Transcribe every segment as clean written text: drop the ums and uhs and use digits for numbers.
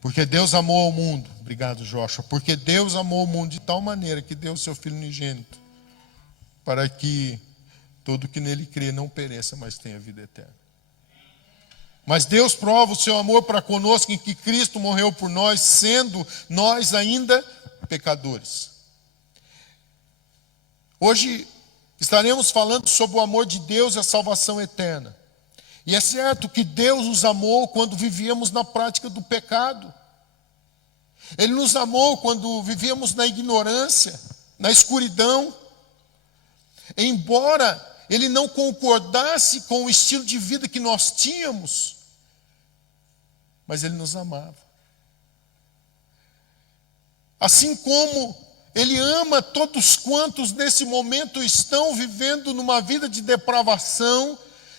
Porque Deus amou o mundo. Obrigado, Joshua. Porque Deus amou o mundo de tal maneira que deu o seu Filho unigênito, para que todo que nele crê não pereça, mas tenha vida eterna. Mas Deus prova o seu amor para conosco em que Cristo morreu por nós, sendo nós ainda pecadores. Hoje estaremos falando sobre o amor de Deus e a salvação eterna. E é certo que Deus nos amou quando vivíamos na prática do pecado. Ele nos amou quando vivíamos na ignorância, na escuridão. Embora Ele não concordasse com o estilo de vida que nós tínhamos, mas Ele nos amava. Assim como Ele ama todos quantos nesse momento estão vivendo numa vida de depravação,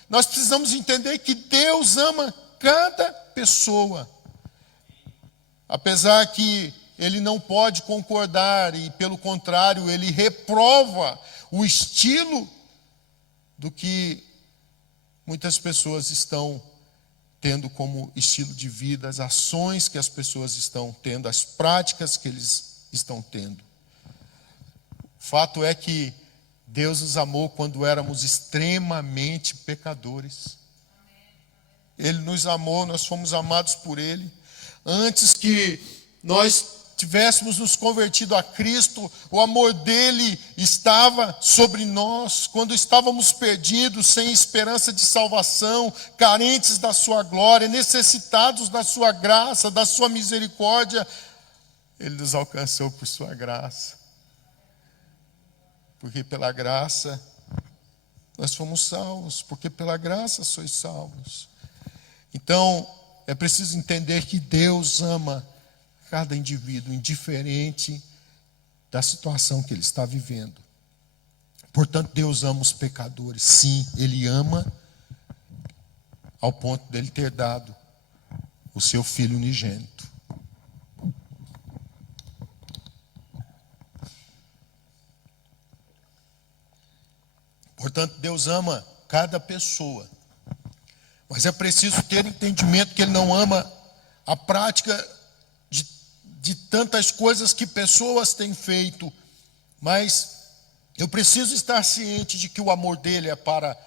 nós precisamos entender que Deus ama cada pessoa. Apesar que Ele não pode concordar e, pelo contrário, Ele reprova o estilo do que muitas pessoas estão tendo como estilo de vida, as ações que as pessoas estão tendo, as práticas que eles estão tendo. O fato é que Deus nos amou quando éramos extremamente pecadores. Ele nos amou, nós fomos amados por Ele. Antes que nós tivéssemos nos convertido a Cristo, o amor dele estava sobre nós. Quando estávamos perdidos, sem esperança de salvação, carentes da sua glória, necessitados da sua graça, da sua misericórdia, Ele nos alcançou por sua graça. Porque pela graça nós fomos salvos, porque pela graça sois salvos. Então, é preciso entender que Deus ama cada indivíduo, indiferente da situação que ele está vivendo. Portanto, Deus ama os pecadores. Sim, Ele ama ao ponto dele ter dado o seu Filho unigênito. Portanto, Deus ama cada pessoa. Mas é preciso ter entendimento que Ele não ama a prática de tantas coisas que pessoas têm feito. Mas eu preciso estar ciente de que o amor dEle é para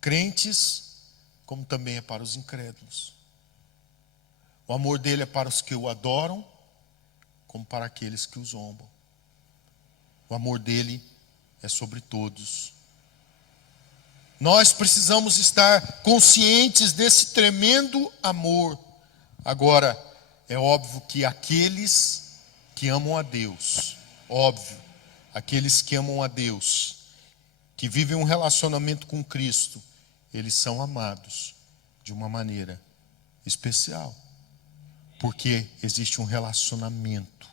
crentes, como também é para os incrédulos. O amor dEle é para os que o adoram, como para aqueles que o zombam. O amor dEle é sobre todos. Nós precisamos estar conscientes desse tremendo amor. Agora, é óbvio que aqueles que amam a Deus, aqueles que amam a Deus, que vivem um relacionamento com Cristo, eles são amados de uma maneira especial. Porque existe um relacionamento.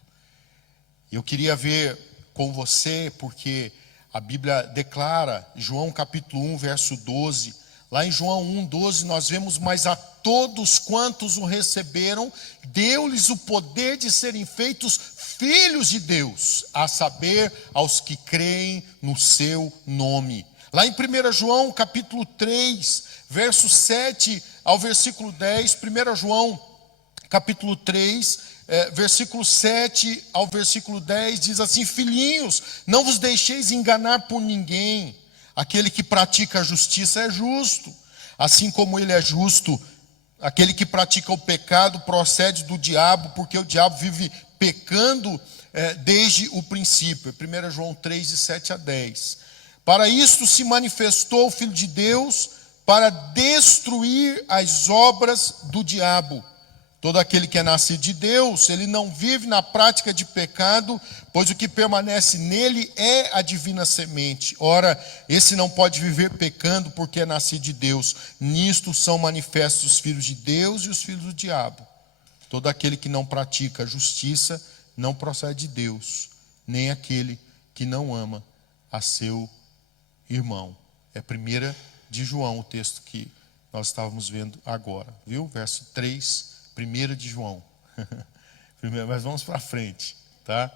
Eu queria ver com você, porque a Bíblia declara, João capítulo 1, verso 12, lá em João 1, 12, nós vemos: mas a todos quantos o receberam, deu-lhes o poder de serem feitos filhos de Deus, a saber, aos que creem no seu nome. Lá em 1 João capítulo 3, verso 7 ao versículo 10, 1 João capítulo 3, versículo 7 ao versículo 10, diz assim: filhinhos, não vos deixeis enganar por ninguém. Aquele que pratica a justiça é justo, assim como ele é justo. Aquele que pratica o pecado procede do diabo, porque o diabo vive pecando desde o princípio. 1 João 3, de 7 a 10. Para isto se manifestou o Filho de Deus, para destruir as obras do diabo. Todo aquele que é nascido de Deus, ele não vive na prática de pecado, pois o que permanece nele é a divina semente. Ora, esse não pode viver pecando porque é nascido de Deus. Nisto são manifestos os filhos de Deus e os filhos do diabo. Todo aquele que não pratica a justiça não procede de Deus, nem aquele que não ama a seu irmão. É 1 de João, o texto que nós estávamos vendo agora, viu? Verso 3, 1 de João. Mas vamos para frente, tá?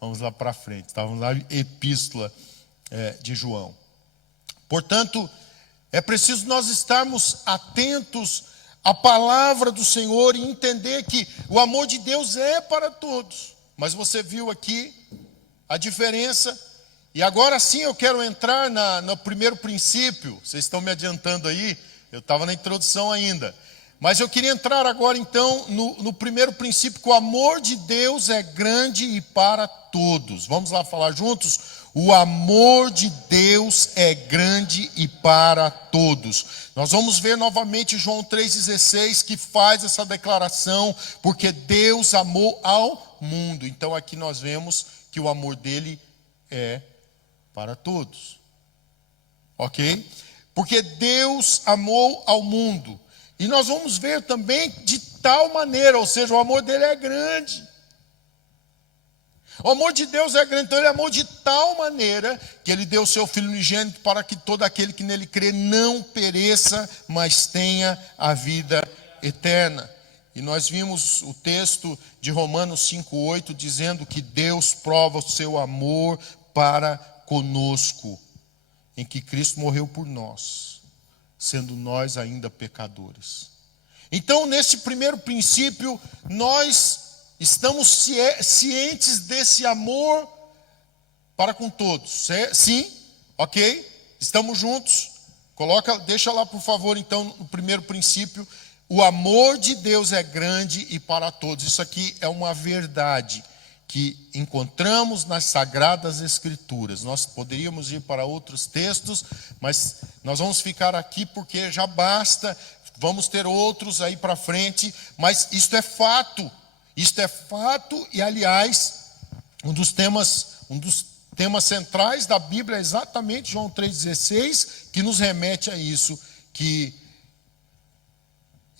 Vamos lá para frente. Estávamos lá, epístola de João. Portanto, é preciso nós estarmos atentos a palavra do Senhor e entender que o amor de Deus é para todos. Mas você viu aqui a diferença. E agora sim eu quero entrar no primeiro princípio. Vocês estão me adiantando aí, eu estava na introdução ainda. Mas eu queria entrar agora então no primeiro princípio, que o amor de Deus é grande e para todos. Vamos lá falar juntos? O amor de Deus é grande e para todos. Nós vamos ver novamente João 3,16, que faz essa declaração, porque Deus amou ao mundo. Então aqui nós vemos que o amor dele é para todos. Ok? Porque Deus amou ao mundo. E nós vamos ver também de tal maneira, ou seja, o amor dele é grande. O amor de Deus é grande, então ele amou de tal maneira que ele deu o seu Filho unigênito para que todo aquele que nele crê não pereça, mas tenha a vida eterna. E nós vimos o texto de Romanos 5,8 dizendo que Deus prova o seu amor para conosco, em que Cristo morreu por nós, sendo nós ainda pecadores. Então, nesse primeiro princípio, nós estamos cientes desse amor para com todos. Sim? Ok? Estamos juntos? Deixa lá por favor então no primeiro princípio. O amor de Deus é grande e para todos. Isso aqui é uma verdade que encontramos nas Sagradas Escrituras. Nós poderíamos ir para outros textos, mas nós vamos ficar aqui porque já basta. Vamos ter outros aí para frente, mas isto é fato. Isto é fato e, aliás, um dos temas centrais da Bíblia é exatamente João 3,16, que nos remete a isso, que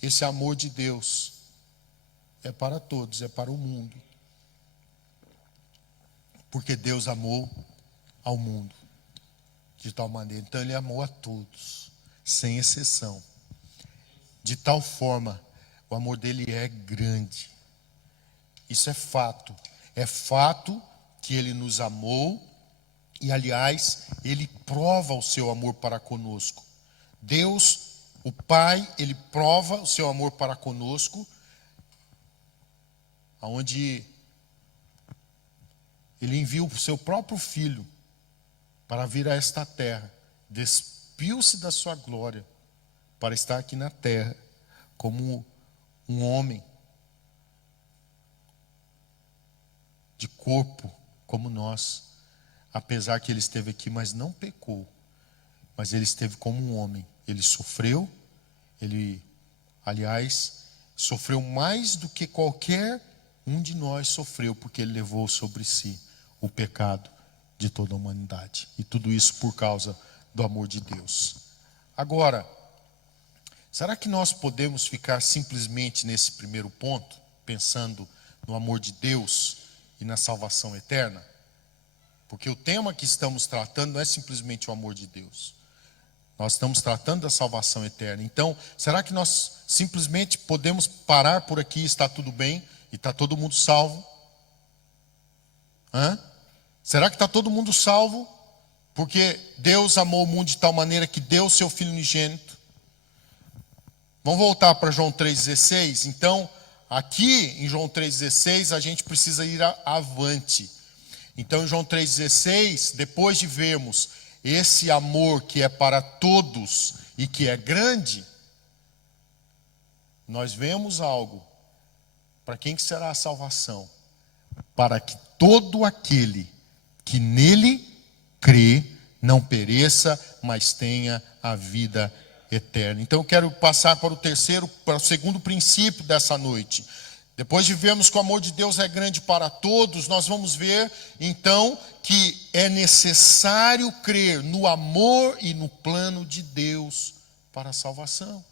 esse amor de Deus é para todos, é para o mundo. Porque Deus amou ao mundo de tal maneira. Então ele amou a todos, sem exceção. De tal forma, o amor dele é grande. Isso é fato. É fato que ele nos amou e, aliás, ele prova o seu amor para conosco. Deus, o Pai, ele prova o seu amor para conosco, onde ele enviou o seu próprio Filho para vir a esta terra, despiu-se da sua glória para estar aqui na terra como um homem de corpo como nós, apesar que ele esteve aqui, mas não pecou, mas ele esteve como um homem. Ele sofreu, ele, aliás, sofreu mais do que qualquer um de nós sofreu, porque ele levou sobre si o pecado de toda a humanidade. E tudo isso por causa do amor de Deus. Agora, será que nós podemos ficar simplesmente nesse primeiro ponto, pensando no amor de Deus e na salvação eterna? Porque o tema que estamos tratando não é simplesmente o amor de Deus. Nós estamos tratando da salvação eterna. Então, será que nós simplesmente podemos parar por aqui e está tudo bem? E está todo mundo salvo? Será que está todo mundo salvo? Porque Deus amou o mundo de tal maneira que deu o seu Filho unigênito. Vamos voltar para João 3,16. Então, aqui em João 3,16, a gente precisa ir avante. Então, em João 3,16, depois de vermos esse amor que é para todos e que é grande, nós vemos algo. Para quem que será a salvação? Para que todo aquele que nele crê não pereça, mas tenha a vida eterna. Então eu quero passar para o segundo princípio dessa noite. Depois de vermos que o amor de Deus é grande para todos, nós vamos ver então que é necessário crer no amor e no plano de Deus para a salvação.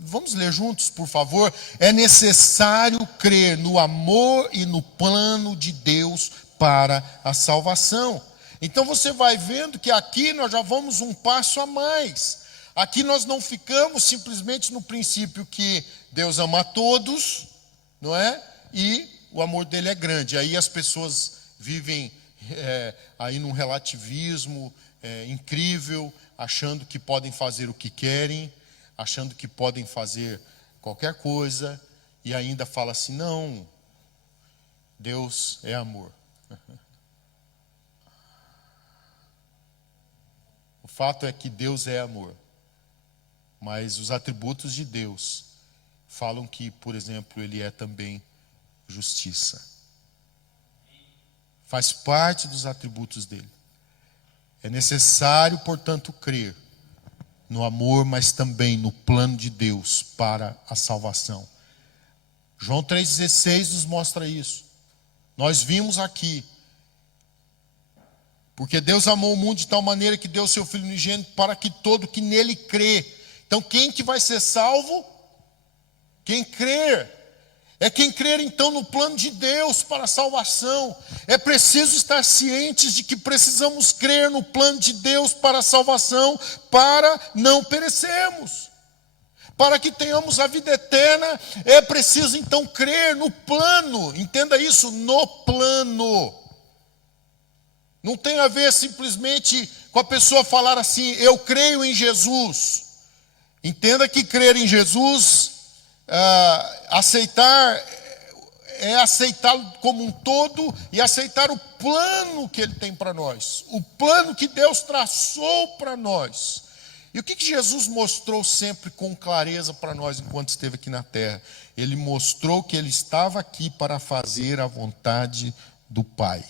Vamos ler juntos, por favor. É necessário crer no amor e no plano de Deus para a salvação. Então você vai vendo que aqui nós já vamos um passo a mais. Aqui nós não ficamos simplesmente no princípio que Deus ama a todos, não é? E o amor dele é grande. Aí as pessoas vivem aí num relativismo incrível, achando que podem fazer o que querem, achando que podem fazer qualquer coisa e ainda fala assim: não, Deus é amor. O fato é que Deus é amor, mas os atributos de Deus falam que, por exemplo, Ele é também justiça. Faz parte dos atributos dele. É necessário, portanto, crer no amor, mas também no plano de Deus para a salvação. João 3,16 nos mostra isso. Nós vimos aqui. Porque Deus amou o mundo de tal maneira que deu o seu Filho unigênito para que todo que nele crê. Então quem que vai ser salvo? Quem crer. É quem crer então no plano de Deus para a salvação. É preciso estar cientes de que precisamos crer no plano de Deus para a salvação, para não perecermos. Para que tenhamos a vida eterna, é preciso então crer no plano. Entenda isso, no plano. Não tem a ver simplesmente com a pessoa falar assim: eu creio em Jesus. Entenda que crer em Jesus, aceitar, é aceitá-lo como um todo e aceitar o plano que Ele tem para nós. O plano que Deus traçou para nós. E o que Jesus mostrou sempre com clareza para nós enquanto esteve aqui na terra? Ele mostrou que Ele estava aqui para fazer a vontade do Pai.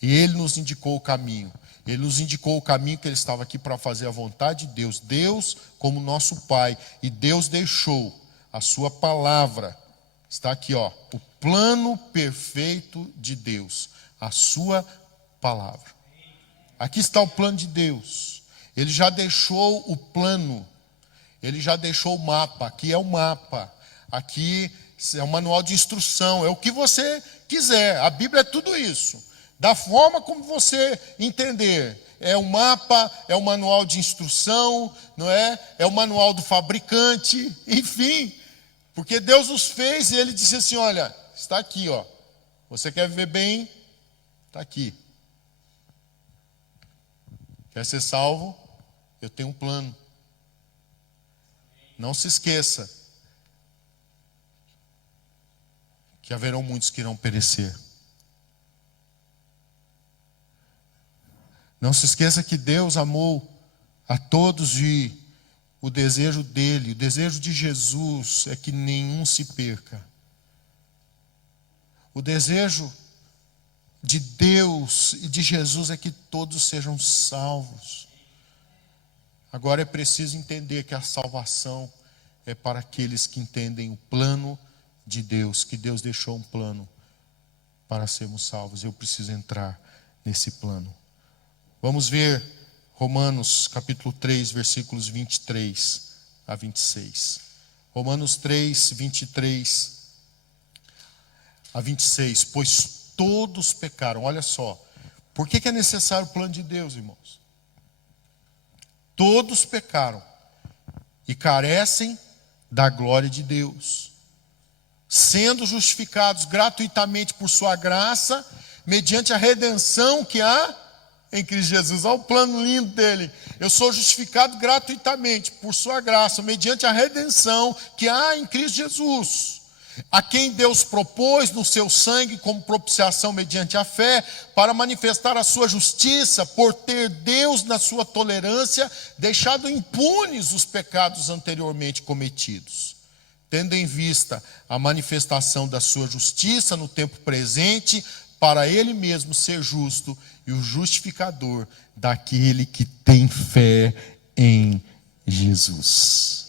E Ele nos indicou o caminho. Ele nos indicou o caminho que Ele estava aqui para fazer a vontade de Deus. Deus como nosso Pai. E Deus deixou a sua palavra. Está aqui, ó. O plano perfeito de Deus. A sua palavra. Aqui está o plano de Deus. Ele já deixou o plano. Ele já deixou o mapa. Aqui é o mapa. Aqui é o manual de instrução. É o que você quiser. A Bíblia é tudo isso. Da forma como você entender. É o mapa, é o manual de instrução, não é? É o manual do fabricante, enfim. Porque Deus nos fez e Ele disse assim: olha, está aqui, ó. Você quer viver bem? Está aqui. Quer ser salvo? Eu tenho um plano. Não se esqueça que haverão muitos que irão perecer. Não se esqueça que Deus amou a todos e o desejo dele, o desejo de Jesus é que nenhum se perca. O desejo de Deus e de Jesus é que todos sejam salvos. Agora é preciso entender que a salvação é para aqueles que entendem o plano de Deus, que Deus deixou um plano para sermos salvos. Eu preciso entrar nesse plano. Vamos ver Romanos capítulo 3, versículos 23 a 26. Romanos 3, 23 a 26. Pois todos pecaram. Olha só. Por que é necessário o plano de Deus, irmãos? Todos pecaram e carecem da glória de Deus, sendo justificados gratuitamente por sua graça, mediante a redenção que há em Cristo Jesus. Olha o plano lindo dele. Eu sou justificado gratuitamente por sua graça, mediante a redenção que há em Cristo Jesus, a quem Deus propôs no seu sangue como propiciação mediante a fé, para manifestar a sua justiça, por ter Deus na sua tolerância deixado impunes os pecados anteriormente cometidos, tendo em vista a manifestação da sua justiça no tempo presente, para Ele mesmo ser justo e o justificador daquele que tem fé em Jesus.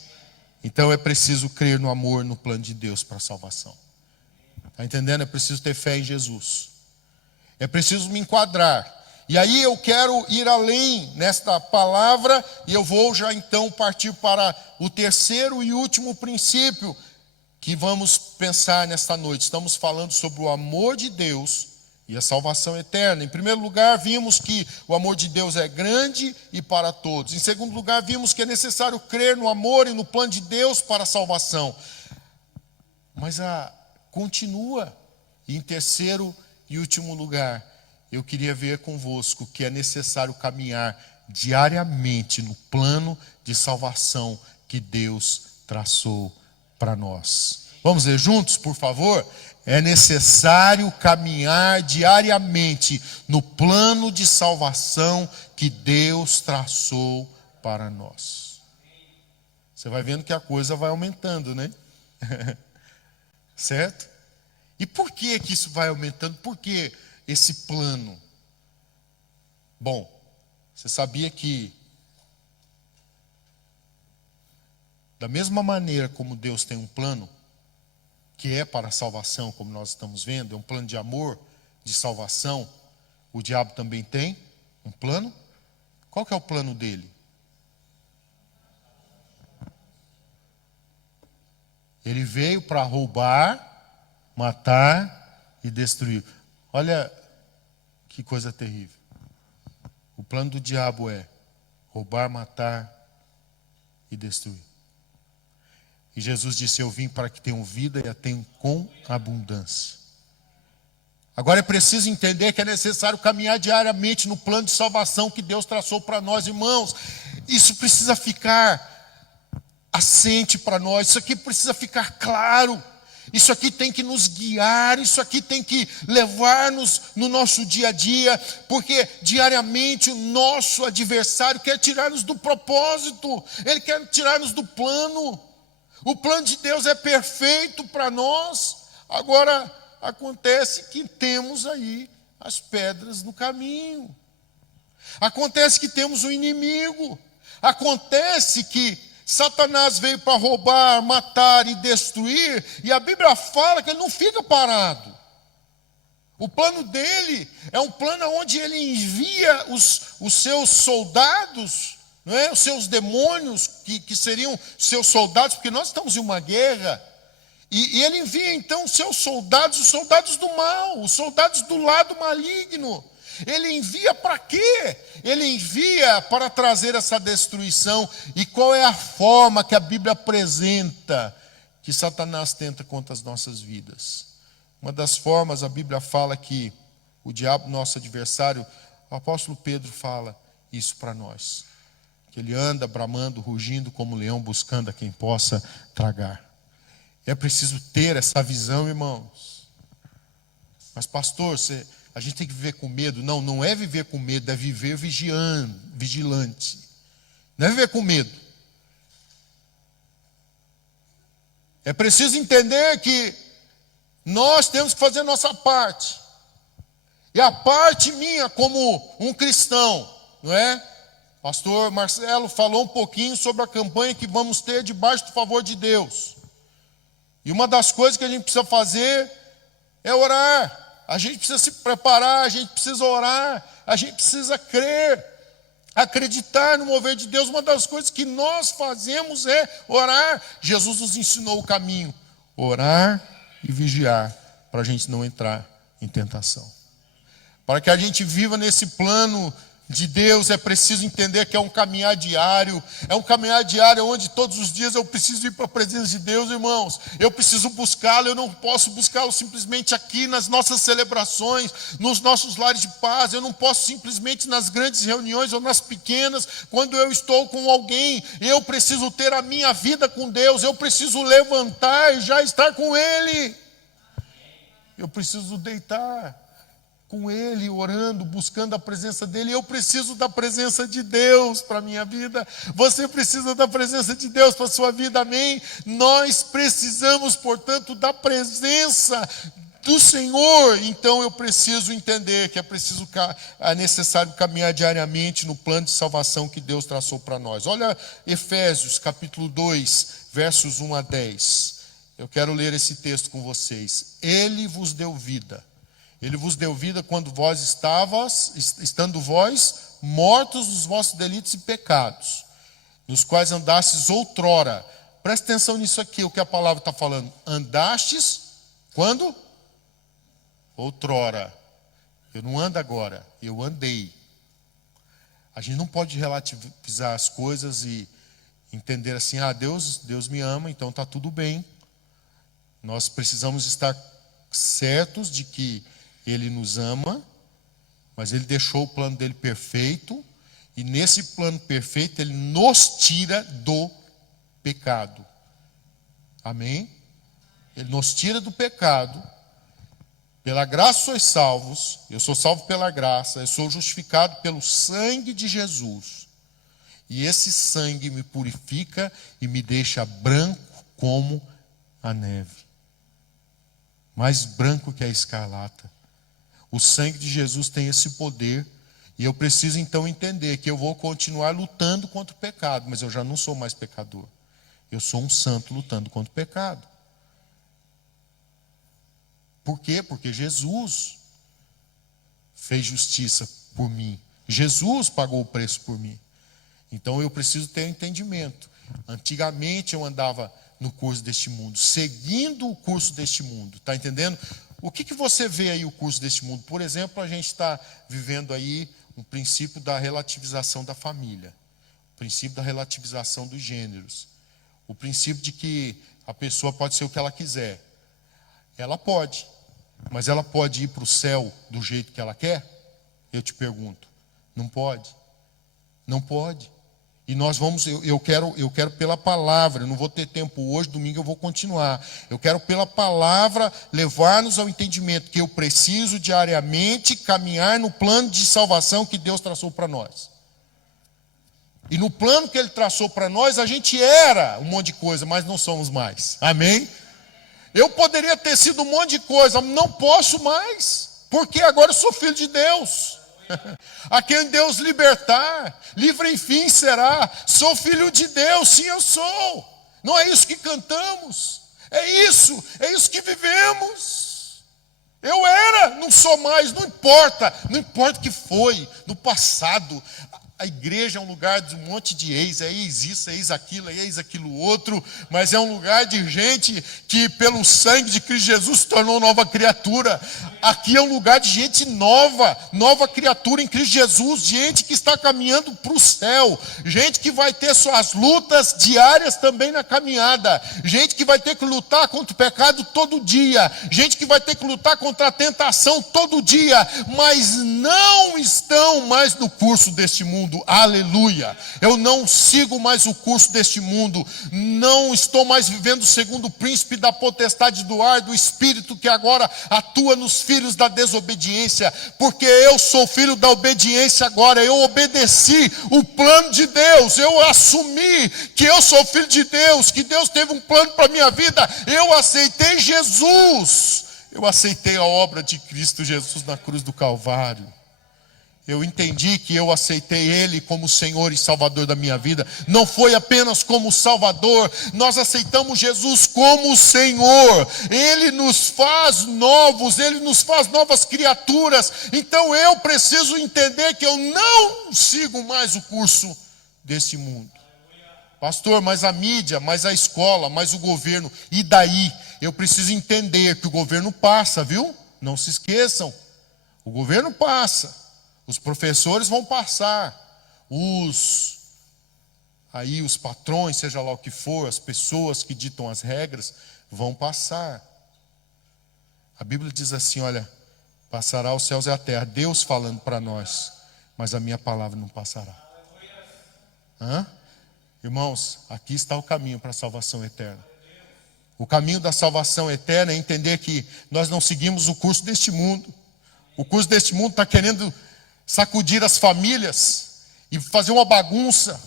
Então é preciso crer no amor, no plano de Deus para a salvação. Está entendendo? É preciso ter fé em Jesus. É preciso me enquadrar. E aí eu quero ir além nesta palavra, e eu vou já então partir para o terceiro e último princípio que vamos pensar nesta noite. Estamos falando sobre o amor de Deus e a salvação eterna. Em primeiro lugar, vimos que o amor de Deus é grande e para todos. Em segundo lugar, vimos que é necessário crer no amor e no plano de Deus para a salvação. Mas continua. E em terceiro e último lugar, eu queria ver convosco que é necessário caminhar diariamente no plano de salvação que Deus traçou para nós. Vamos ler juntos, por favor? É necessário caminhar diariamente no plano de salvação que Deus traçou para nós. Você vai vendo que a coisa vai aumentando, né? Certo? E por que isso vai aumentando? Por que esse plano? Bom, você sabia que da mesma maneira como Deus tem um plano, que é para a salvação, como nós estamos vendo, é um plano de amor, de salvação, o diabo também tem um plano. Qual que é o plano dele? Ele veio para roubar, matar e destruir. Olha que coisa terrível. O plano do diabo é roubar, matar e destruir. E Jesus disse: eu vim para que tenham vida e a tenham com abundância. Agora é preciso entender que é necessário caminhar diariamente no plano de salvação que Deus traçou para nós, irmãos. Isso precisa ficar assente para nós, isso aqui precisa ficar claro. Isso aqui tem que nos guiar, isso aqui tem que levar-nos no nosso dia a dia, porque diariamente o nosso adversário quer tirar-nos do propósito, ele quer tirar-nos do plano. O plano de Deus é perfeito para nós. Agora, acontece que temos aí as pedras no caminho. Acontece que temos o inimigo. Acontece que Satanás veio para roubar, matar e destruir, e a Bíblia fala que ele não fica parado. O plano dele é um plano onde ele envia os seus soldados, não é? Os seus demônios, que seriam seus soldados, porque nós estamos em uma guerra, e ele envia então os seus soldados, os soldados do mal, os soldados do lado maligno. Ele envia para quê? Ele envia para trazer essa destruição. E qual é a forma que a Bíblia apresenta que Satanás tenta contra as nossas vidas? Uma das formas, a Bíblia fala que o diabo, nosso adversário, o apóstolo Pedro fala isso para nós. Que ele anda bramando, rugindo como leão, buscando a quem possa tragar. É preciso ter essa visão, irmãos. Mas pastor, a gente tem que viver com medo. Não, não é viver com medo, é viver vigilante. Não é viver com medo. É preciso entender que nós temos que fazer a nossa parte. E a parte minha como um cristão, não é? Pastor Marcelo falou um pouquinho sobre a campanha que vamos ter debaixo do favor de Deus. E uma das coisas que a gente precisa fazer é orar. A gente precisa se preparar, a gente precisa orar, a gente precisa crer, acreditar no mover de Deus. Uma das coisas que nós fazemos é orar. Jesus nos ensinou o caminho, orar e vigiar, para a gente não entrar em tentação. Para que a gente viva nesse plano de Deus, é preciso entender que é um caminhar diário. É um caminhar diário onde todos os dias eu preciso ir para a presença de Deus, irmãos. Eu preciso buscá-lo, eu não posso buscá-lo simplesmente aqui nas nossas celebrações, nos nossos lares de paz. Eu não posso simplesmente nas grandes reuniões ou nas pequenas, quando eu estou com alguém. Eu preciso ter a minha vida com Deus, eu preciso levantar e já estar com Ele. Eu preciso deitar com Ele, orando, buscando a presença dEle. Eu preciso da presença de Deus para a minha vida. Você precisa da presença de Deus para a sua vida, amém? Nós precisamos, portanto, da presença do Senhor. Então eu preciso entender que é necessário caminhar diariamente no plano de salvação que Deus traçou para nós. Olha Efésios capítulo 2, versos 1 a 10. Eu quero ler esse texto com vocês. Ele vos deu vida. Ele vos deu vida quando vós estando vós mortos nos vossos delitos e pecados, nos quais andastes outrora. Presta atenção nisso aqui, o que a palavra está falando. Andastes, quando? Outrora. Eu não ando agora, eu andei. A gente não pode relativizar as coisas e entender assim, Deus me ama, então está tudo bem. Nós precisamos estar certos de que Ele nos ama, mas Ele deixou o plano dele perfeito, e nesse plano perfeito Ele nos tira do pecado. Amém? Ele nos tira do pecado. Pela graça sois salvos. Eu sou salvo pela graça. Eu sou justificado pelo sangue de Jesus. E esse sangue me purifica e me deixa branco como a neve. Mais branco que a escarlata. O sangue de Jesus tem esse poder. E eu preciso então entender que eu vou continuar lutando contra o pecado. Mas eu já não sou mais pecador. Eu sou um santo lutando contra o pecado. Por quê? Porque Jesus fez justiça por mim. Jesus pagou o preço por mim. Então eu preciso ter um entendimento. Antigamente eu andava no curso deste mundo, seguindo o curso deste mundo. Está entendendo? O que você vê aí o curso deste mundo? Por exemplo, a gente está vivendo aí um princípio da relativização da família. O princípio da relativização dos gêneros. O princípio de que a pessoa pode ser o que ela quiser. Ela pode. Mas ela pode ir para o céu do jeito que ela quer? Eu te pergunto. Não pode. Não pode. E nós vamos, eu quero pela palavra, eu não vou ter tempo hoje, domingo eu vou continuar. Eu quero pela palavra levar-nos ao entendimento que eu preciso diariamente caminhar no plano de salvação que Deus traçou para nós. E no plano que Ele traçou para nós, a gente era um monte de coisa, mas não somos mais. Amém? Eu poderia ter sido um monte de coisa, não posso mais, porque agora eu sou filho de Deus. A quem Deus libertar, livre enfim será. Sou filho de Deus, sim eu sou. Não é isso que cantamos, é isso que vivemos. Eu era, não sou mais, não importa o que foi no passado. A igreja é um lugar de um monte de ex, é ex isso, é ex aquilo, é ex aquilo outro, mas é um lugar de gente que pelo sangue de Cristo Jesus se tornou nova criatura. Aqui é um lugar de gente nova criatura em Cristo Jesus, gente que está caminhando para o céu, gente que vai ter suas lutas diárias também na caminhada, gente que vai ter que lutar contra o pecado todo dia, gente que vai ter que lutar contra a tentação todo dia, mas não estão mais no curso deste mundo. Aleluia, eu não sigo mais o curso deste mundo, não estou mais vivendo segundo o príncipe da potestade do ar, do espírito que agora atua nos filhos da desobediência, porque eu sou filho da obediência agora, eu obedeci o plano de Deus, eu assumi que eu sou filho de Deus, que Deus teve um plano para a minha vida, eu aceitei Jesus, eu aceitei a obra de Cristo Jesus na cruz do Calvário. Eu entendi que eu aceitei Ele como Senhor e Salvador da minha vida. Não foi apenas como Salvador. Nós aceitamos Jesus como Senhor. Ele nos faz novos. Ele nos faz novas criaturas. Então eu preciso entender que eu não sigo mais o curso deste mundo. Pastor, mas a mídia, mas a escola, mas o governo. E daí? Eu preciso entender que o governo passa, viu? Não se esqueçam. O governo passa. Os professores vão passar, os patrões, seja lá o que for, as pessoas que ditam as regras, vão passar. A Bíblia diz assim, olha, passará os céus e a terra, Deus falando para nós, mas a minha palavra não passará. Irmãos, aqui está o caminho para a salvação eterna. O caminho da salvação eterna é entender que nós não seguimos o curso deste mundo. O curso deste mundo está querendo sacudir as famílias e fazer uma bagunça.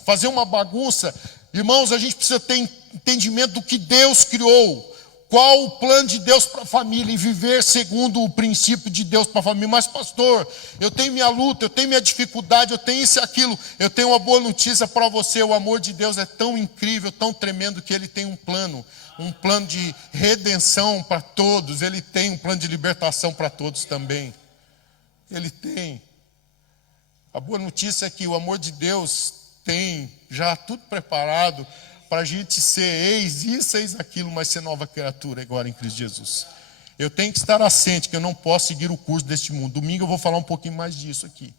Irmãos, a gente precisa ter entendimento do que Deus criou. Qual o plano de Deus para a família e viver segundo o princípio de Deus para a família. Mas pastor, eu tenho minha luta, eu tenho minha dificuldade, eu tenho isso e aquilo. Eu tenho uma boa notícia para você. O amor de Deus é tão incrível, tão tremendo que Ele tem um plano de redenção para todos. Ele tem um plano de libertação para todos também. Ele tem. A boa notícia é que o amor de Deus tem já tudo preparado para a gente ser ex isso, ex aquilo, mas ser nova criatura agora em Cristo Jesus. Eu tenho que estar assente que eu não posso seguir o curso deste mundo. Domingo eu vou falar um pouquinho mais disso aqui.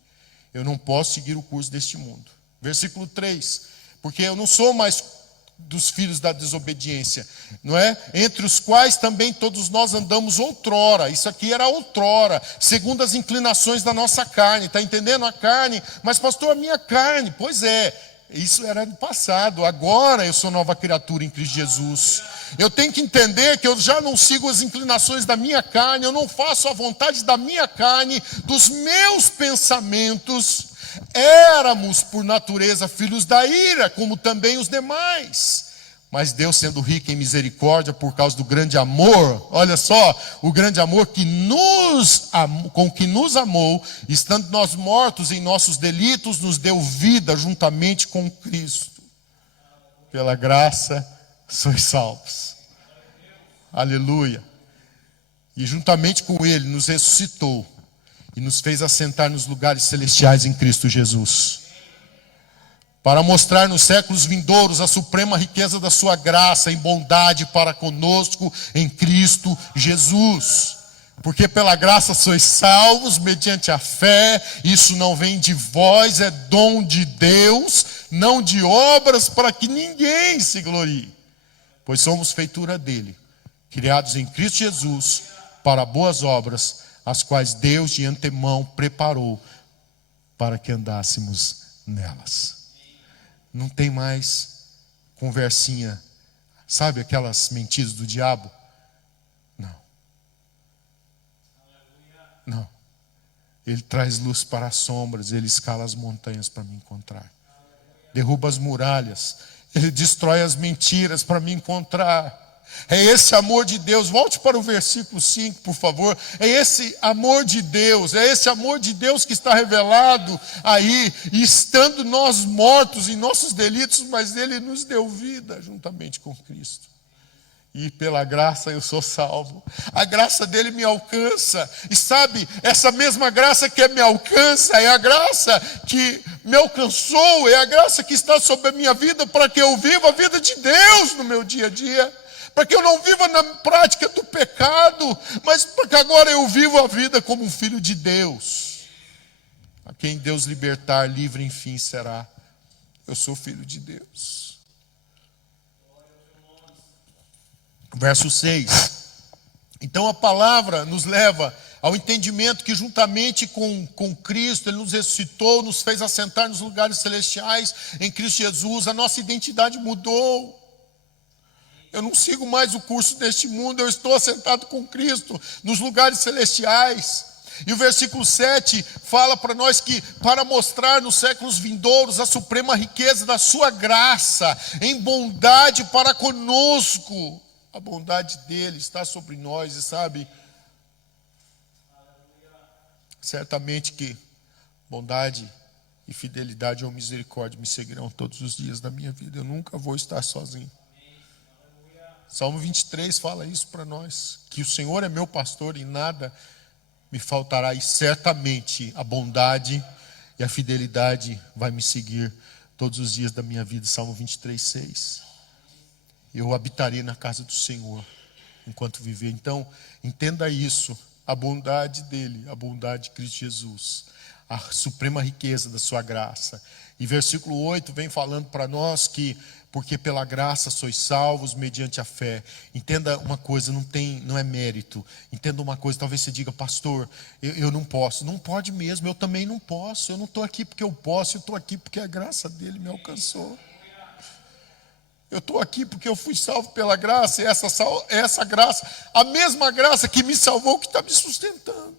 Eu não posso seguir o curso deste mundo. Versículo 3. Porque eu não sou mais dos filhos da desobediência, não é? Entre os quais também todos nós andamos outrora. Isso aqui era outrora, segundo as inclinações da nossa carne. Está entendendo? A carne. Mas pastor, a minha carne, pois é. Isso era no passado. Agora eu sou nova criatura em Cristo Jesus. Eu tenho que entender que eu já não sigo as inclinações da minha carne, eu não faço a vontade da minha carne, dos meus pensamentos. Éramos, por natureza, filhos da ira, como também os demais. Mas Deus, sendo rico em misericórdia, por causa do grande amor, olha só, o grande amor com que nos amou, estando nós mortos em nossos delitos, nos deu vida juntamente com Cristo. Pela graça sois salvos. Aleluia. E juntamente com Ele nos ressuscitou e nos fez assentar nos lugares celestiais em Cristo Jesus, para mostrar nos séculos vindouros a suprema riqueza da sua graça em bondade para conosco em Cristo Jesus. Porque pela graça sois salvos mediante a fé, isso não vem de vós, é dom de Deus, não de obras para que ninguém se glorie. Pois somos feitura dele, criados em Cristo Jesus para boas obras, as quais Deus de antemão preparou para que andássemos nelas. Não tem mais conversinha, sabe aquelas mentiras do diabo? Não. Não. Ele traz luz para as sombras, ele escala as montanhas para me encontrar. Derruba as muralhas, ele destrói as mentiras para me encontrar. É esse amor de Deus. Volte para o versículo 5, por favor. É esse amor de Deus, é esse amor de Deus que está revelado aí, e estando nós mortos em nossos delitos, mas Ele nos deu vida juntamente com Cristo. E pela graça eu sou salvo. A graça dele me alcança. E sabe, essa mesma graça que me alcança é a graça que me alcançou, é a graça que está sobre a minha vida para que eu viva a vida de Deus no meu dia a dia. Para que eu não viva na prática do pecado, mas para que agora eu viva a vida como um filho de Deus. A quem Deus libertar, livre enfim será. Eu sou filho de Deus. Verso 6. Então a palavra nos leva ao entendimento que juntamente com Cristo, Ele nos ressuscitou, nos fez assentar nos lugares celestiais em Cristo Jesus. A nossa identidade mudou. Eu não sigo mais o curso deste mundo, eu estou assentado com Cristo nos lugares celestiais. E o versículo 7 fala para nós que para mostrar nos séculos vindouros a suprema riqueza da sua graça, em bondade para conosco. A bondade dele está sobre nós, e sabe, certamente que bondade e fidelidade ou misericórdia me seguirão todos os dias da minha vida. Eu nunca vou estar sozinho. Salmo 23 fala isso para nós, que o Senhor é meu pastor e nada me faltará, e certamente a bondade e a fidelidade vai me seguir todos os dias da minha vida. Salmo 23, 6. Eu habitarei na casa do Senhor enquanto viver. Então, entenda isso, a bondade dele, a bondade de Cristo Jesus, a suprema riqueza da sua graça. E versículo 8 vem falando para nós que porque pela graça sois salvos mediante a fé. Entenda uma coisa, não é mérito. Entenda uma coisa, talvez você diga, pastor, eu não posso. Não pode mesmo, eu também não posso. Eu não estou aqui porque eu posso, eu estou aqui porque a graça dele me alcançou. Eu estou aqui porque eu fui salvo pela graça, e essa graça, a mesma graça que me salvou, que está me sustentando.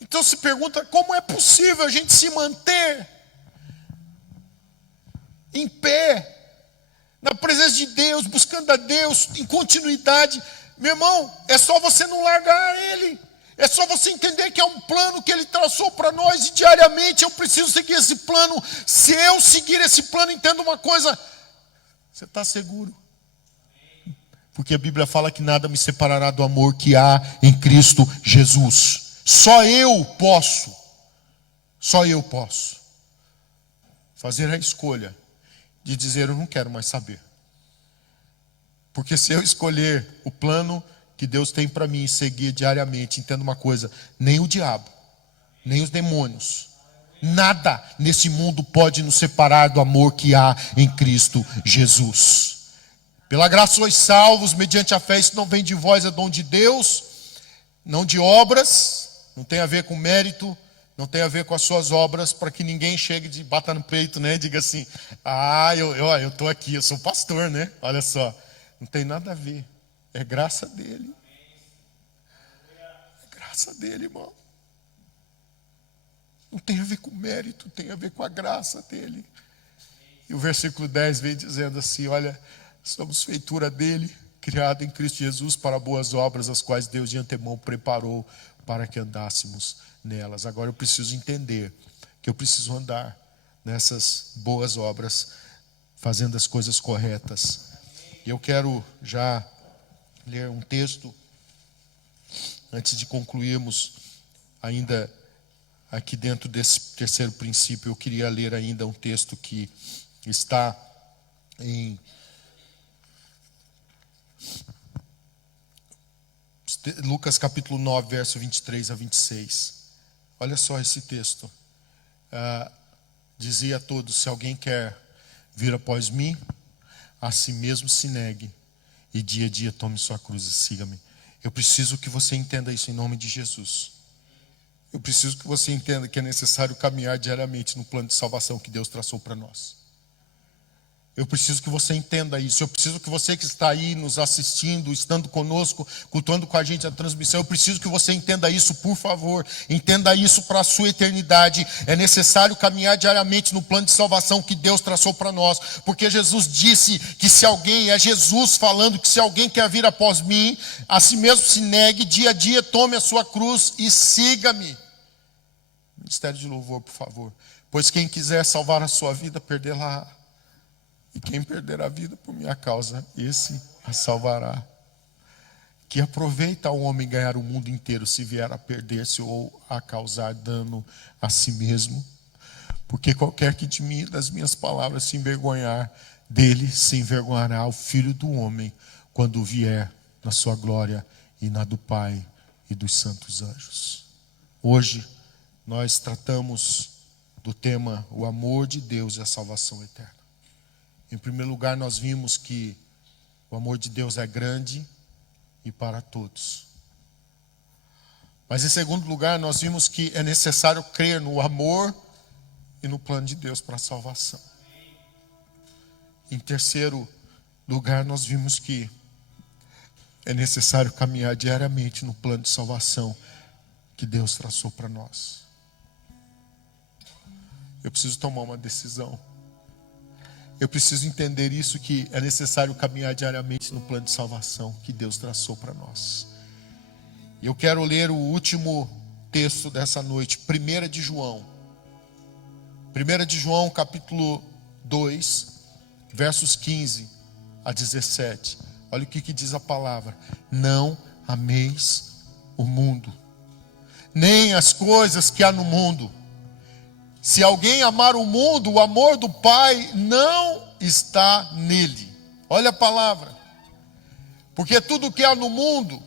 Então se pergunta, como é possível a gente se manter em pé, na presença de Deus, buscando a Deus, em continuidade? Meu irmão, é só você não largar Ele. É só você entender que é um plano que Ele traçou para nós, e diariamente eu preciso seguir esse plano. Se eu seguir esse plano, entenda uma coisa, você está seguro. Porque a Bíblia fala que nada me separará do amor que há em Cristo Jesus. Só eu posso fazer a escolha de dizer, eu não quero mais saber. Porque se eu escolher o plano que Deus tem para mim e seguir diariamente, entenda uma coisa, nem o diabo, nem os demônios, nada nesse mundo pode nos separar do amor que há em Cristo Jesus. Pela graça sois salvos mediante a fé, isso não vem de vós, é dom de Deus, não de obras, não tem a ver com mérito, Não tem a ver com as suas obras, para que ninguém chegue de bata no peito, né? Diga assim, eu estou aqui, eu sou pastor, né? Olha só, não tem nada a ver. É graça dele. É graça dele, irmão. Não tem a ver com mérito, tem a ver com a graça dele. E o versículo 10 vem dizendo assim, olha, somos feitura dele, criado em Cristo Jesus para boas obras, as quais Deus de antemão preparou para que andássemos nelas. Agora eu preciso entender que eu preciso andar nessas boas obras, fazendo as coisas corretas. E eu quero já ler um texto, antes de concluirmos ainda aqui dentro desse terceiro princípio. Eu queria ler ainda um texto que está em Lucas capítulo 9, verso 23 a 26. Olha só esse texto. Dizia a todos, se alguém quer vir após mim, a si mesmo se negue, e dia a dia tome sua cruz e siga-me. Eu preciso que você entenda isso em nome de Jesus. Eu preciso que você entenda que é necessário caminhar diariamente no plano de salvação que Deus traçou para nós. Eu preciso que você entenda isso. Eu preciso que você que está aí nos assistindo, estando conosco, cultuando com a gente a transmissão, eu preciso que você entenda isso, por favor. Entenda isso para a sua eternidade. É necessário caminhar diariamente no plano de salvação que Deus traçou para nós. Porque Jesus disse que se alguém, é Jesus falando que se alguém quer vir após mim, a si mesmo se negue, dia a dia tome a sua cruz e siga-me. Ministério de louvor, por favor. Pois quem quiser salvar a sua vida, perdê-la. E quem perder a vida por minha causa, esse a salvará. Que aproveita ao homem ganhar o mundo inteiro, se vier a perder-se ou a causar dano a si mesmo. Porque qualquer que de mim, das minhas palavras, se envergonhar, dele se envergonhará o Filho do homem, quando vier na sua glória e na do Pai e dos santos anjos. Hoje nós tratamos do tema o amor de Deus e a salvação eterna. Em primeiro lugar, nós vimos que o amor de Deus é grande e para todos. Mas em segundo lugar, nós vimos que é necessário crer no amor e no plano de Deus para a salvação. Em terceiro lugar, nós vimos que é necessário caminhar diariamente no plano de salvação que Deus traçou para nós. Eu preciso tomar uma decisão. Eu preciso entender isso, que é necessário caminhar diariamente no plano de salvação que Deus traçou para nós. E eu quero ler o último texto dessa noite, 1 de João. 1 de João, capítulo 2, versos 15 a 17. Olha o que diz a palavra. Não ameis o mundo, nem as coisas que há no mundo. Se alguém amar o mundo, o amor do Pai não está nele. Olha a palavra. Porque tudo que há no mundo,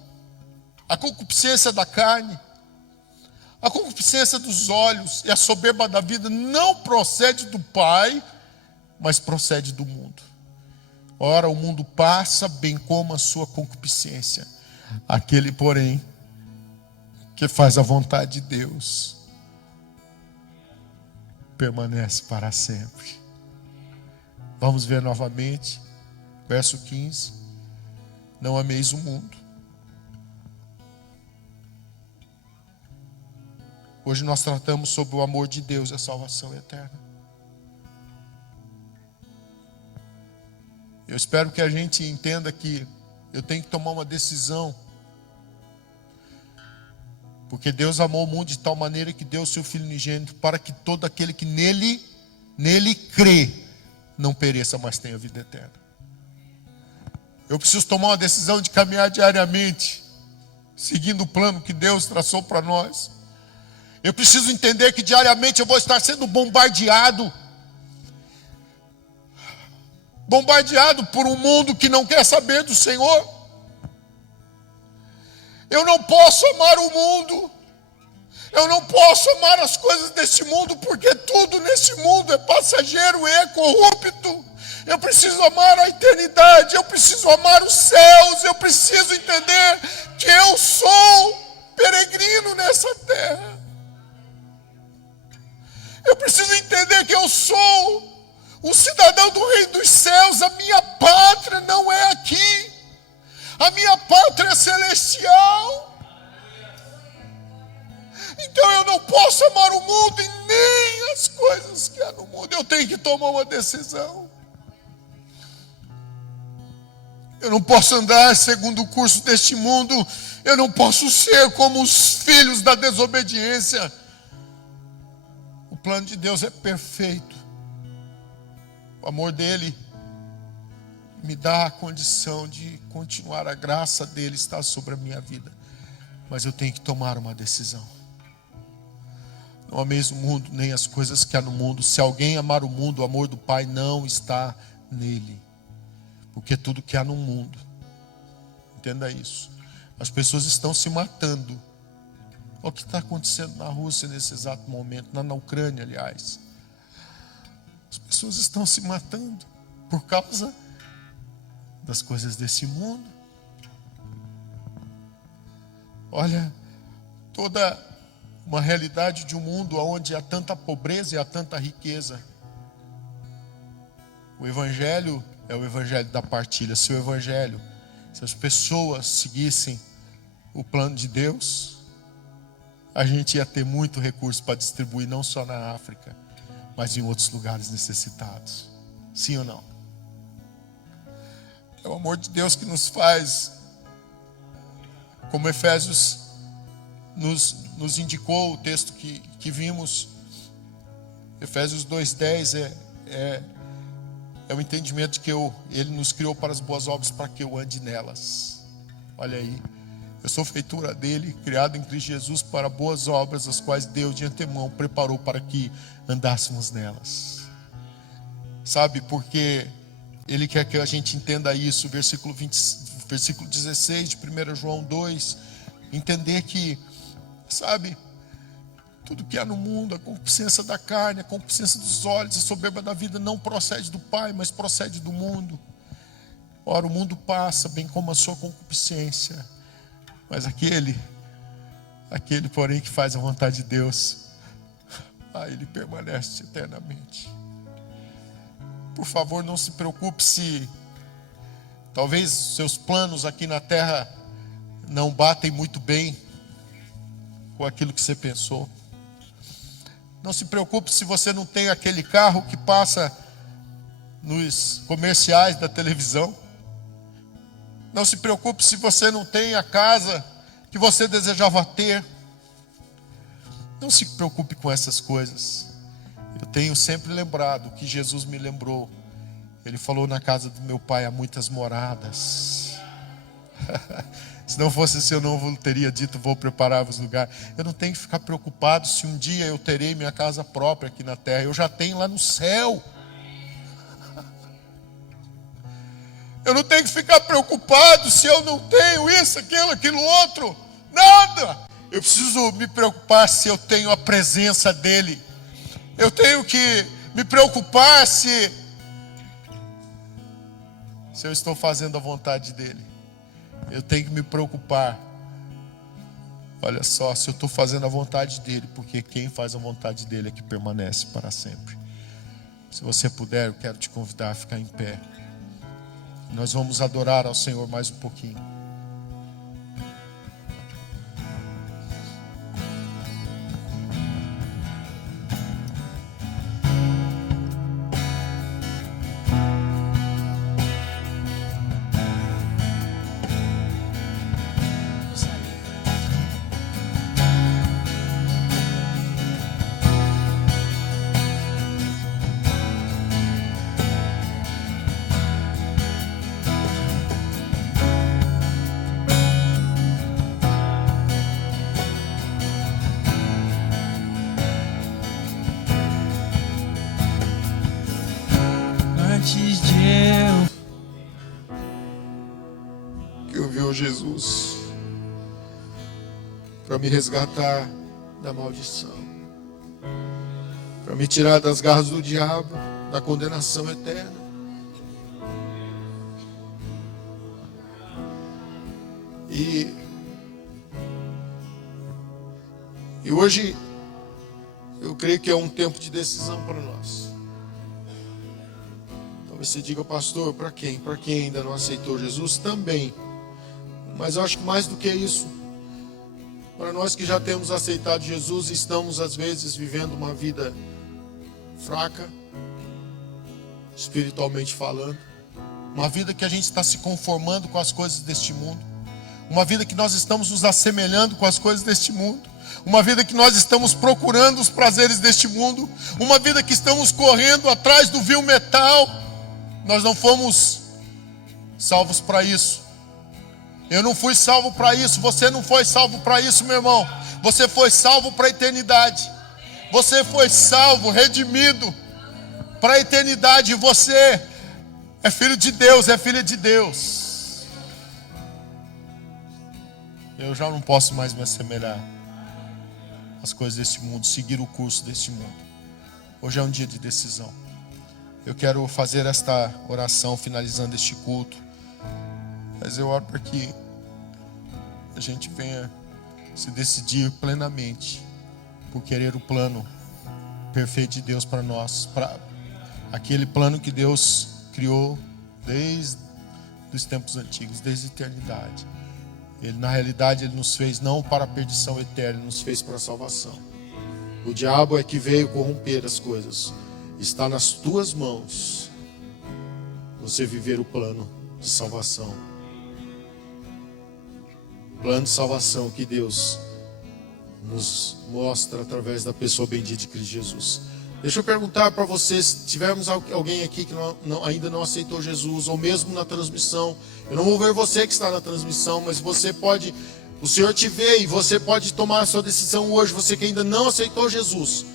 a concupiscência da carne, a concupiscência dos olhos e a soberba da vida não procede do Pai, mas procede do mundo. Ora, o mundo passa, bem como a sua concupiscência. Aquele, porém, que faz a vontade de Deus, permanece para sempre. Vamos ver novamente, verso 15. Não ameis o mundo. Hoje nós tratamos sobre o amor de Deus e a salvação eterna. Eu espero que a gente entenda que eu tenho que tomar uma decisão. Porque Deus amou o mundo de tal maneira que deu o seu Filho unigênito para que todo aquele que nele crê, não pereça, mas tenha vida eterna. Eu preciso tomar uma decisão de caminhar diariamente, seguindo o plano que Deus traçou para nós. Eu preciso entender que diariamente eu vou estar sendo bombardeado por um mundo que não quer saber do Senhor. Eu não posso amar o mundo. Eu não posso amar as coisas desse mundo, porque tudo nesse mundo é passageiro e é corrupto. Eu preciso amar a eternidade, eu preciso amar os céus, eu preciso entender que eu sou peregrino nessa terra. Eu preciso entender que eu sou um cidadão do reino dos céus. A minha pátria não é aqui. A minha pátria é celestial. Então eu não posso amar o mundo e nem as coisas que há no mundo. Eu tenho que tomar uma decisão. Eu não posso andar segundo o curso deste mundo. Eu não posso ser como os filhos da desobediência. O plano de Deus é perfeito. O amor dele me dá a condição de continuar. A graça dele está sobre a minha vida. Mas eu tenho que tomar uma decisão. Não ameis o mundo, nem as coisas que há no mundo. Se alguém amar o mundo, o amor do Pai não está nele. Porque tudo que há no mundo, entenda isso, as pessoas estão se matando. Olha o que está acontecendo na Rússia nesse exato momento, na Ucrânia, aliás. As pessoas estão se matando por causa das coisas desse mundo. Olha, toda uma realidade de um mundo onde há tanta pobreza e há tanta riqueza. O Evangelho é o Evangelho da partilha. Se o Evangelho, se as pessoas seguissem o plano de Deus, a gente ia ter muito recurso para distribuir, não só na África, mas em outros lugares necessitados. Sim ou não? É o amor de Deus que nos faz, como Efésios nos indicou, o texto que vimos, Efésios 2:10 é o entendimento de que Ele nos criou para as boas obras, para que eu ande nelas. Olha aí, eu sou feitura dele, criado em Cristo Jesus para boas obras, as quais Deus de antemão preparou para que andássemos nelas. Sabe, porque Ele quer que a gente entenda isso, versículo 16 de 1 João 2, entender que, sabe, tudo que há no mundo, a concupiscência da carne, a concupiscência dos olhos, a soberba da vida não procede do Pai, mas procede do mundo. Ora, o mundo passa, bem como a sua concupiscência, mas aquele porém que faz a vontade de Deus, ele permanece eternamente. Por favor, não se preocupe se talvez seus planos aqui na terra não batem muito bem com aquilo que você pensou. Não se preocupe se você não tem aquele carro que passa nos comerciais da televisão. Não se preocupe se você não tem a casa que você desejava ter. Não se preocupe com essas coisas. Eu tenho sempre lembrado que Jesus me lembrou. Ele falou: na casa do meu Pai há muitas moradas. Se não fosse assim, eu não teria dito: vou preparar-vos lugar. Eu não tenho que ficar preocupado se um dia eu terei minha casa própria aqui na terra. Eu já tenho lá no céu. Eu não tenho que ficar preocupado se eu não tenho isso, aquilo outro. Nada. Eu preciso me preocupar se eu tenho a presença dEle. Eu tenho que me preocupar se eu estou fazendo a vontade dEle. Eu tenho que me preocupar, olha só, se eu estou fazendo a vontade dEle, porque quem faz a vontade dEle é que permanece para sempre. Se você puder, eu quero te convidar a ficar em pé. Nós vamos adorar ao Senhor mais um pouquinho. Jesus para me resgatar da maldição, para me tirar das garras do diabo, da condenação eterna. E hoje eu creio que é um tempo de decisão para nós. Talvez você diga, pastor, para quem? Para quem ainda não aceitou Jesus também. Mas eu acho que mais do que isso, para nós que já temos aceitado Jesus, estamos às vezes vivendo uma vida fraca, espiritualmente falando. Uma vida que a gente está se conformando com as coisas deste mundo. Uma vida que nós estamos nos assemelhando com as coisas deste mundo. Uma vida que nós estamos procurando os prazeres deste mundo. Uma vida que estamos correndo atrás do vil metal. Nós não fomos salvos para isso. Eu não fui salvo para isso. Você não foi salvo para isso, meu irmão. Você foi salvo para a eternidade. Você foi salvo, redimido para a eternidade. Você é filho de Deus, é filha de Deus. Eu já não posso mais me assemelhar às coisas deste mundo, seguir o curso deste mundo. Hoje é um dia de decisão. Eu quero fazer esta oração finalizando este culto. Mas eu oro para que a gente venha se decidir plenamente por querer o plano perfeito de Deus para nós, para aquele plano que Deus criou desde os tempos antigos, desde a eternidade. Ele, na realidade, Ele nos fez não para a perdição eterna, Ele nos fez para a salvação. O diabo é que veio corromper as coisas. Está nas tuas mãos você viver o plano de salvação. Plano de salvação que Deus nos mostra através da pessoa bendita de Cristo Jesus. Deixa eu perguntar para vocês, se tivermos alguém aqui que ainda não aceitou Jesus, ou mesmo na transmissão, eu não vou ver você que está na transmissão, mas você pode, o Senhor te vê e você pode tomar a sua decisão hoje, você que ainda não aceitou Jesus.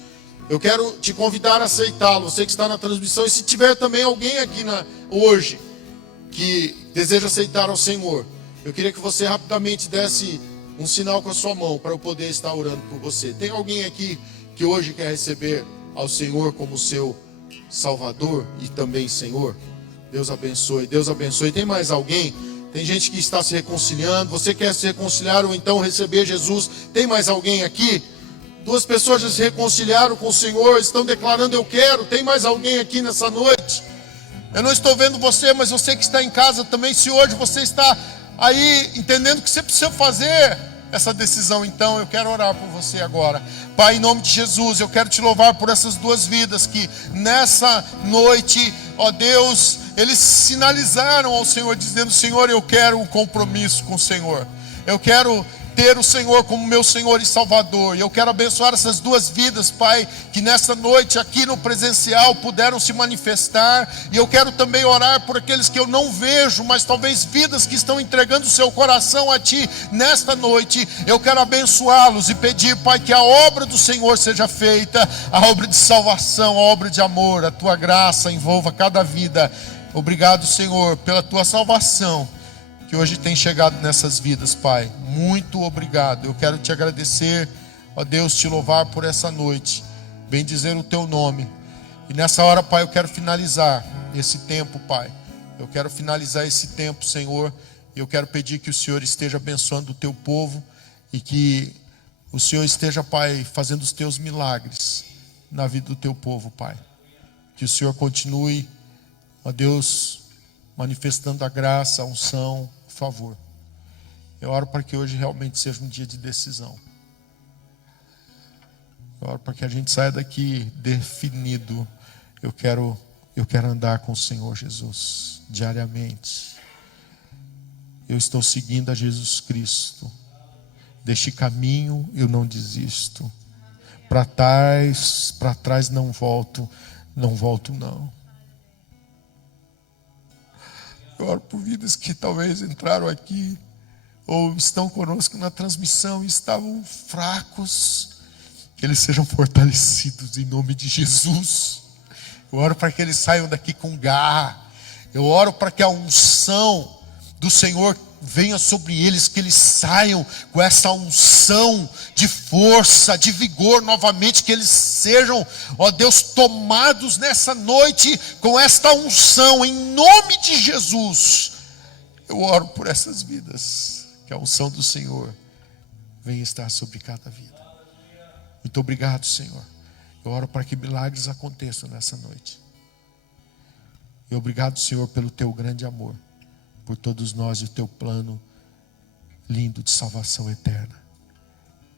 Eu quero te convidar a aceitá-lo, você que está na transmissão, e se tiver também alguém aqui hoje que deseja aceitar ao Senhor, eu queria que você rapidamente desse um sinal com a sua mão para eu poder estar orando por você. Tem alguém aqui que hoje quer receber ao Senhor como seu Salvador e também Senhor? Deus abençoe, Deus abençoe. Tem mais alguém? Tem gente que está se reconciliando. Você quer se reconciliar ou então receber Jesus? Tem mais alguém aqui? 2 pessoas já se reconciliaram com o Senhor, estão declarando eu quero. Tem mais alguém aqui nessa noite? Eu não estou vendo você, mas você que está em casa também, se hoje você está aí entendendo que você precisa fazer essa decisão, então eu quero orar por você agora. Pai, em nome de Jesus, eu quero te louvar por essas 2 vidas que nessa noite, ó Deus, eles sinalizaram ao Senhor dizendo, Senhor, eu quero um compromisso com o Senhor. Eu quero ter o Senhor como meu Senhor e Salvador. E eu quero abençoar essas 2 vidas, Pai, que nessa noite aqui no presencial puderam se manifestar. E eu quero também orar por aqueles que eu não vejo, mas talvez vidas que estão entregando o seu coração a Ti nesta noite. Eu quero abençoá-los e pedir, Pai, que a obra do Senhor seja feita, a obra de salvação, a obra de amor, a Tua graça envolva cada vida. Obrigado, Senhor, pela Tua salvação que hoje tem chegado nessas vidas, Pai. Muito obrigado. Eu quero te agradecer, ó Deus, te louvar por essa noite, bendizer o teu nome. E nessa hora, Pai, eu quero finalizar esse tempo, Pai. Eu quero finalizar esse tempo, Senhor. E eu quero pedir que o Senhor esteja abençoando o teu povo e que o Senhor esteja, Pai, fazendo os teus milagres na vida do teu povo, Pai. Que o Senhor continue, ó Deus, manifestando a graça, a unção, o favor. Eu oro para que hoje realmente seja um dia de decisão. Eu oro para que a gente saia daqui definido. Eu quero andar com o Senhor Jesus diariamente. Eu estou seguindo a Jesus Cristo. Deste caminho eu não desisto. Para trás não volto não. Eu oro por vidas que talvez entraram aqui ou estão conosco na transmissão e estavam fracos, que eles sejam fortalecidos em nome de Jesus. Eu oro para que eles saiam daqui com garra. Eu oro para que a unção do Senhor venha sobre eles, que eles saiam com essa unção de força, de vigor novamente, que eles sejam, ó Deus, tomados nessa noite com esta unção, em nome de Jesus. Eu oro por essas vidas, que a unção do Senhor venha estar sobre cada vida. Muito obrigado, Senhor. Eu oro para que milagres aconteçam nessa noite. E obrigado, Senhor, pelo teu grande amor, por todos nós e o teu plano lindo de salvação eterna.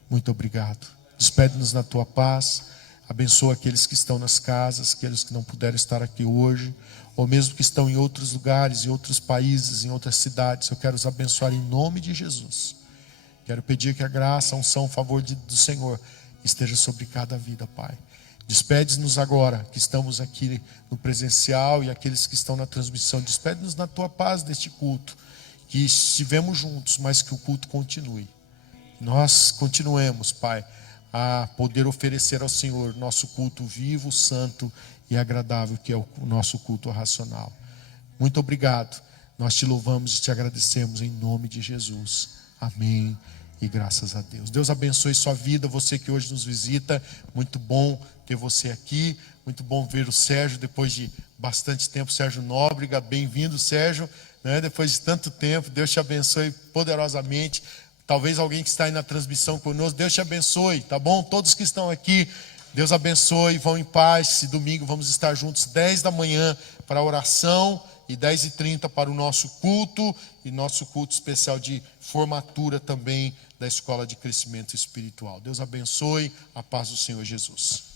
Muito obrigado. Despede-nos na tua paz. Abençoa aqueles que estão nas casas, aqueles que não puderam estar aqui hoje, ou mesmo que estão em outros lugares, em outros países, em outras cidades. Eu quero os abençoar em nome de Jesus. Quero pedir que a graça, a unção, o favor do Senhor esteja sobre cada vida, Pai. Despede-nos agora, que estamos aqui no presencial, e aqueles que estão na transmissão. Despede-nos na tua paz deste culto, que estivemos juntos, mas que o culto continue. Nós continuemos, Pai, a poder oferecer ao Senhor nosso culto vivo, santo e agradável, que é o nosso culto racional. Muito obrigado. Nós te louvamos e te agradecemos em nome de Jesus. Amém. E graças a Deus. Deus abençoe sua vida, você que hoje nos visita. Muito bom ter você aqui. Muito bom ver o Sérgio depois de bastante tempo. Sérgio Nóbrega, bem-vindo, Sérgio. Depois de tanto tempo, Deus te abençoe poderosamente. Talvez alguém que está aí na transmissão conosco, Deus te abençoe, tá bom? Todos que estão aqui, Deus abençoe, vão em paz. Esse domingo vamos estar juntos 10 da manhã para a oração e 10h30 para o nosso culto, e nosso culto especial de formatura também da Escola de Crescimento Espiritual. Deus abençoe, a paz do Senhor Jesus.